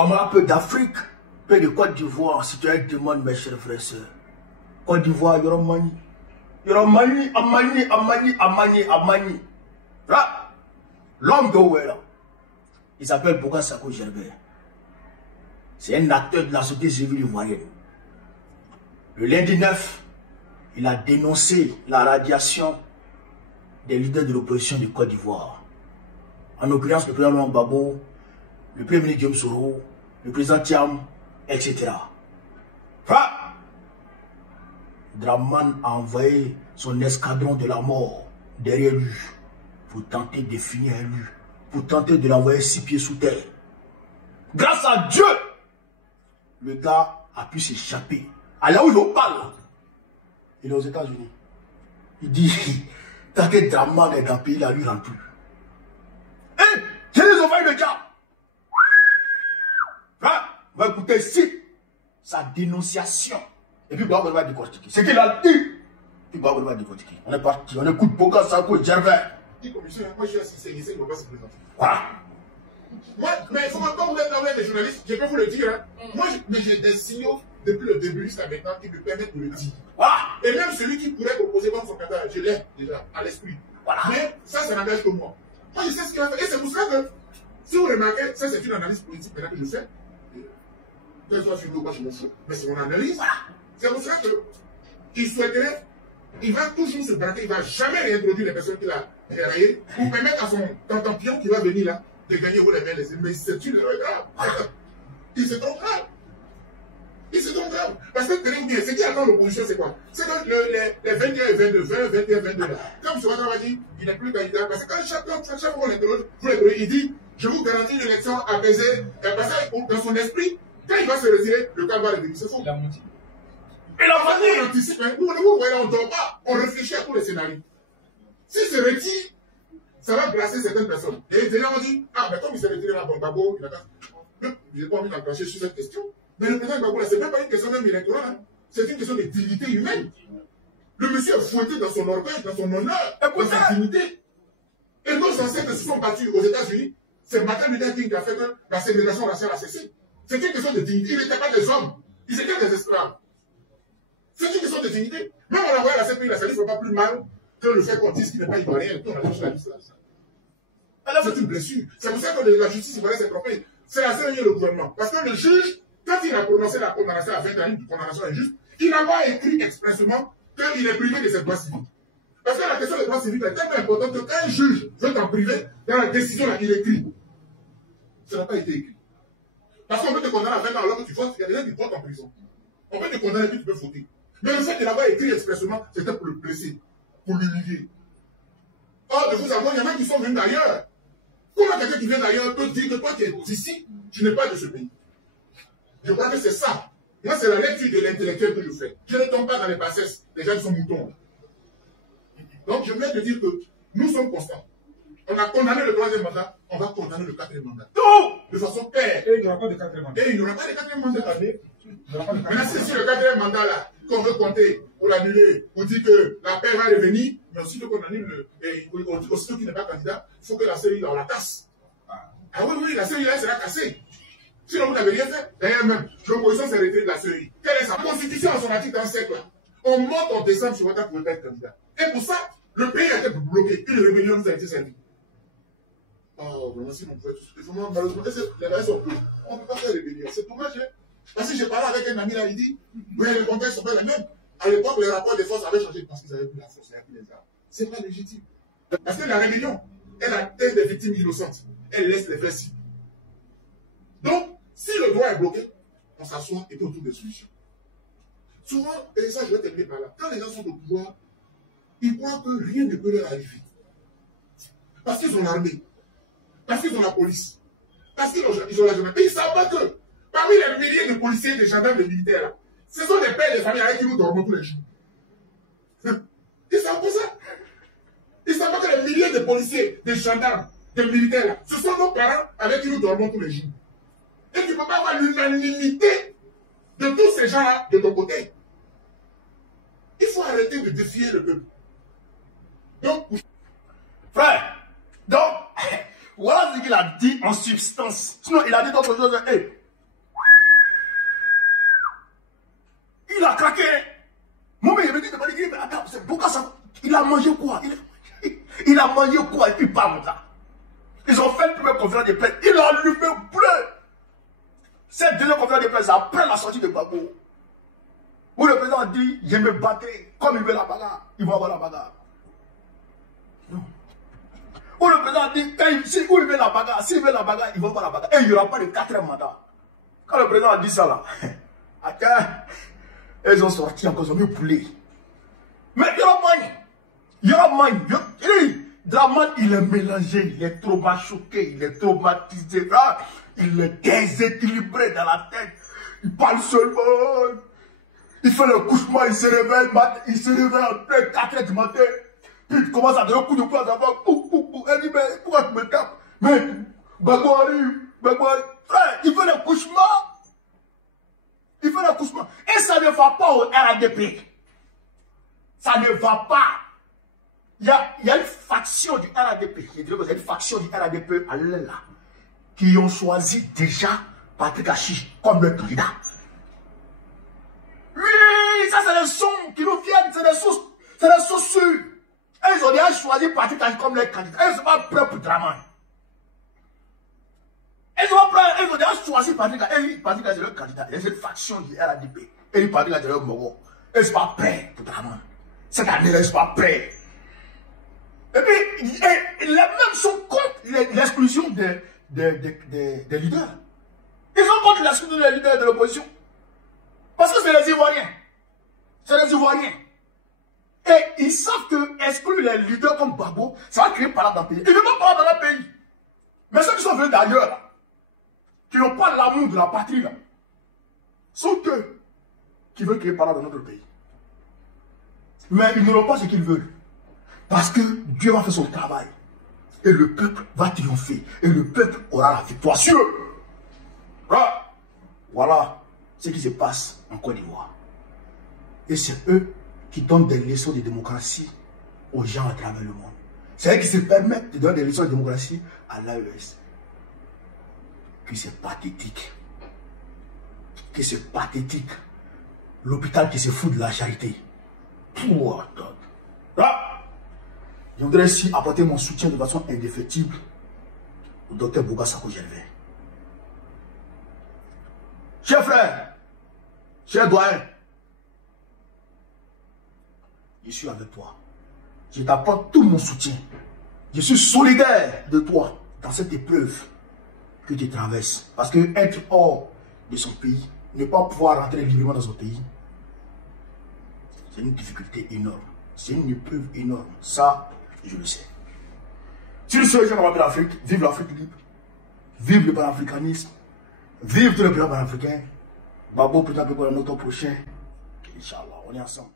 Camara, peu d'Afrique, peu de Côte d'Ivoire, si tu as une demande, mes chers frères et sœurs. Côte d'Ivoire, Yoromani. Yoromani, Amani, Amani, Amani, Amani. Là, l'homme de Ouéla, il s'appelle Bouga Sako Gerbert. C'est un acteur de la société civile ivoirienne. Le lundi 9, il a dénoncé la radiation des leaders de l'opposition de Côte d'Ivoire. En l'occurrence, le président Laurent Gbagbo, le premier ministre Guillaume Soro, le président Thiam, etc. Draman a envoyé son escadron de la mort derrière lui pour tenter de finir lui, pour tenter de l'envoyer 6 pieds sous terre. Grâce à Dieu, le gars a pu s'échapper. À là où je parle, il est aux États-Unis. Il dit, tant que Draman est dans le pays, là, lui rentre plus. Eh, j'ai les envoyés de diable. Va écouter ici sa dénonciation. Et puis, Baba va décortiquer. C'est qu'il a dit. Puis, Baba va décortiquer. On est parti. On écoute Bouga Sako Gerbert. Dis commission, moi je suis assisté, il ne va pas se présenter. Voilà. Moi, mais il faut que quand vous êtes là, des journalistes, je peux vous le dire. Hein. Moi, j'ai des signaux depuis le début jusqu'à maintenant qui me permettent de le dire. Voilà. Et même celui qui pourrait proposer contre son candidat, je l'ai déjà à l'esprit. Voilà. Mais ça n'engage que moi. Moi, je sais ce qu'il va faire. Et c'est pour ça que, si vous remarquez, ça c'est une analyse politique maintenant que je fais. Que soit suivi ou pas, je m'en fous. Mais c'est mon analyse. Voilà. C'est pour ça qu'il souhaiterait, il va toujours se braquer, il ne va jamais réintroduire les personnes qu'il a rayées pour permettre à son pion qui va venir là de gagner vous les mains. Mais c'est une erreur grave. Il se trompe grave. Il se trompe grave. Parce que tenez-vous bien, ce qui attend l'opposition, c'est quoi? C'est que les 21 et 22, 20, 21, 22 là, comme M. Ouattara va dire, il n'est plus candidat. Parce que quand chaque fois qu'on l'interroge, il dit, je vous garantis une élection apaisée. Et parce que dans son esprit, quand il va se retirer, le cas va revenir. C'est faux. Et la famille, on anticipe, hein. Nous, on ne dort pas, on réfléchit à tous les scénarios. S'il se retire, ça va glacer certaines personnes. Et les gens vont dire, ah, mais comme il s'est retiré là, bon, Gbagbo, il a pas. Je n'ai pas envie d'enclencher sur cette question. Mais le président Gbagbo, ce n'est même pas une question même électorale, hein. C'est une question de dignité humaine. Le monsieur est fouetté dans son orgueil, dans son honneur, dans sa dignité. Et nos ancêtres se sont battus aux États-Unis. C'est Martin Luther King qui a fait que la ségrégation raciale a cessé. C'est une question de dignité. Ils n'étaient pas des hommes, ils étaient des esclaves. C'est une question de dignité. Même on envoie la CPI, la salie ne fait pas plus mal que le fait qu'on dise qu'il n'est pas ivoirien et qu'on a lâché la liste. C'est une blessure. C'est pour ça que la justice ivoirienne s'est trompée. C'est la seule ligne le gouvernement. Parce que le juge, quand il a prononcé la condamnation à 20 ans, une condamnation injuste, il n'a pas écrit expressément qu'il est privé de ses droits civiques. Parce que la question des droits civiques est tellement importante qu'un juge veut t'en priver, dans la décision là, il écrit. Ça n'a pas été écrit. Parce qu'on peut te condamner à 20 ans alors que tu votes, il y a des gens qui votent en prison. On peut te condamner et puis tu peux voter. Mais le fait de l'avoir écrit expressément, c'était pour le blesser, pour l'humilier. Or, de vous avouer, il y en a qui sont venus d'ailleurs. Comment quelqu'un qui vient d'ailleurs peut dire que toi qui es ici, tu n'es pas de ce pays? Je crois que c'est ça. Moi, c'est la lecture de l'intellectuel que je fais. Je ne tombe pas dans les bassesses des gens qui sont moutons. Donc, je voulais te dire que nous sommes constants. On a condamné le 3e mandat, on va condamner le 4e mandat. Tout de façon claire. Et il n'y aura pas de 4e mandat. Et il n'y aura pas de 4e mandat. Maintenant, c'est sur le 4e mandat là qu'on veut compter pour l'annuler, pour dire que la paix va revenir, mais aussitôt qu'on annule, aussitôt qu'il n'est pas candidat, il faut que la série on la casse. Ah oui, la série là sera cassée. Sinon, vous n'avez rien fait. D'ailleurs, même, l'opposition s'est retirée de la série. Quelle est sa constitution en son article 37 là? On monte en décembre sur Ouattara pour ne pas être candidat. Et pour ça, le pays a été bloqué. Une rébellion nous a été servie. Oh, vraiment, si on pouvait tout. Malheureusement, les raisons sont peu. On ne peut pas faire rébellion. C'est dommage, hein? Parce que j'ai parlé avec un ami là, il dit, mais les contextes sont pas les mêmes. À l'époque, les rapports des forces avaient changé parce qu'ils avaient pris la force, ils avaient pris les armes. C'est pas légitime. Parce que la rébellion, elle atteint des victimes innocentes. Elle laisse les vrais cibles. Donc, si le droit est bloqué, on s'assoit et puis on trouve des solutions. Souvent, et ça je vais terminer par là, quand les gens sont au pouvoir, ils croient que rien ne peut leur arriver. Parce qu'ils ont l'armée, parce qu'ils ont la police, parce qu'ils ont la gendarmerie. Et ils ne savent pas que parmi les milliers de policiers, de gendarmes, de militaires, là, ce sont des pères et des familles avec qui nous dormons tous les jours. Ils ne savent pas ça. Ils ne savent pas que les milliers de policiers, de gendarmes, de militaires, là, ce sont nos parents avec qui nous dormons tous les jours. Et tu ne peux pas avoir l'unanimité de tous ces gens-là de ton côté. Il faut arrêter de défier le peuple. Donc, frère, donc, voilà ce qu'il a dit en substance. Sinon, il a dit d'autres choses. Hey, a craqué. Mon mec, il me dit, mais attends, c'est Bokassa. Il a mangé quoi? Il a mangé quoi? Et puis il parle là. Ils ont fait une première conférence de presse. Il a allumé bleu. Cette deuxième conférence de presse, après la sortie de Gbagbo, où le président a dit, je me battrai comme il veut la bagarre. Ils vont avoir la bagarre. Non. Où le président a dit, où il veut la bagarre, s'il veut la bagarre, il va avoir la bagarre. Et il n'y aura pas de 4e mandat. Quand le président a dit ça là, attends, ils ont sorti encore, ils ont mis poulet. Mais il y aura magne. Draman, il est mélangé, il est trop choqué, il est traumatisé, il est déséquilibré dans la tête. Il parle seulement. Il fait le couchement, il se réveille en plein 4h du matin. Puis il commence à donner un coup de poing d'abord. Elle dit, mais pourquoi tu me tapes? Mais Gbagbo arrive, frère, il fait le couchement. Il fait le couchement. Et ça ne va pas au RADP. Ça ne va pas. Il y a une faction du RADP. Il y a une faction du RADP à là qui ont choisi déjà Patrick Achi comme le candidat. Oui, ça c'est les sons qui nous viennent, c'est des sources sûres. Et ils ont déjà choisi Patrick Achi comme leur candidat. Et ils sont pas prêts pour Draman. Ils ont déjà choisi Patrick Achi. Et Patrick Achi est leur candidat. Il y a cette faction du RADP. Et Patrick Achi est leur mogo. Et ils ne sont pas prêts pour Draman. Cette année, ils ne sont pas prêts. Et puis, les mêmes sont contre l'exclusion des leaders. Ils sont contre l'exclusion des leaders de l'opposition. Parce que c'est les Ivoiriens. C'est les Ivoiriens. Et ils savent que exclure les leaders comme Gbagbo, ça va créer par dans le pays. Ils ne veulent pas dans le pays. Mais ceux qui sont venus d'ailleurs, qui n'ont pas l'amour de la patrie, là, sont eux qui veulent créer par dans notre pays. Mais ils n'auront pas ce qu'ils veulent. Parce que Dieu va faire son travail. Et le peuple va triompher. Et le peuple aura la victoire sur eux. Voilà ce qui se passe en Côte d'Ivoire. Et c'est eux qui donnent des leçons de démocratie aux gens à travers le monde. C'est eux qui se permettent de donner des leçons de démocratie à l'AES. Que c'est pathétique. Que c'est pathétique. L'hôpital qui se fout de la charité. Je voudrais ici apporter mon soutien de façon indéfectible au docteur Bokassa Gervais. Chers frères, chers doyens, je suis avec toi. Je t'apporte tout mon soutien. Je suis solidaire de toi dans cette épreuve que tu traverses. Parce que être hors de son pays, ne pas pouvoir rentrer librement dans son pays, c'est une difficulté énorme. C'est une épreuve énorme. Ça, je le sais. Sur ce, je m'appelle l'Afrique. Vive l'Afrique libre. Vive le panafricanisme. Vive tous les pays panafricains. Gbagbo, peut-être pour notre prochain. Inch'Allah, on est ensemble.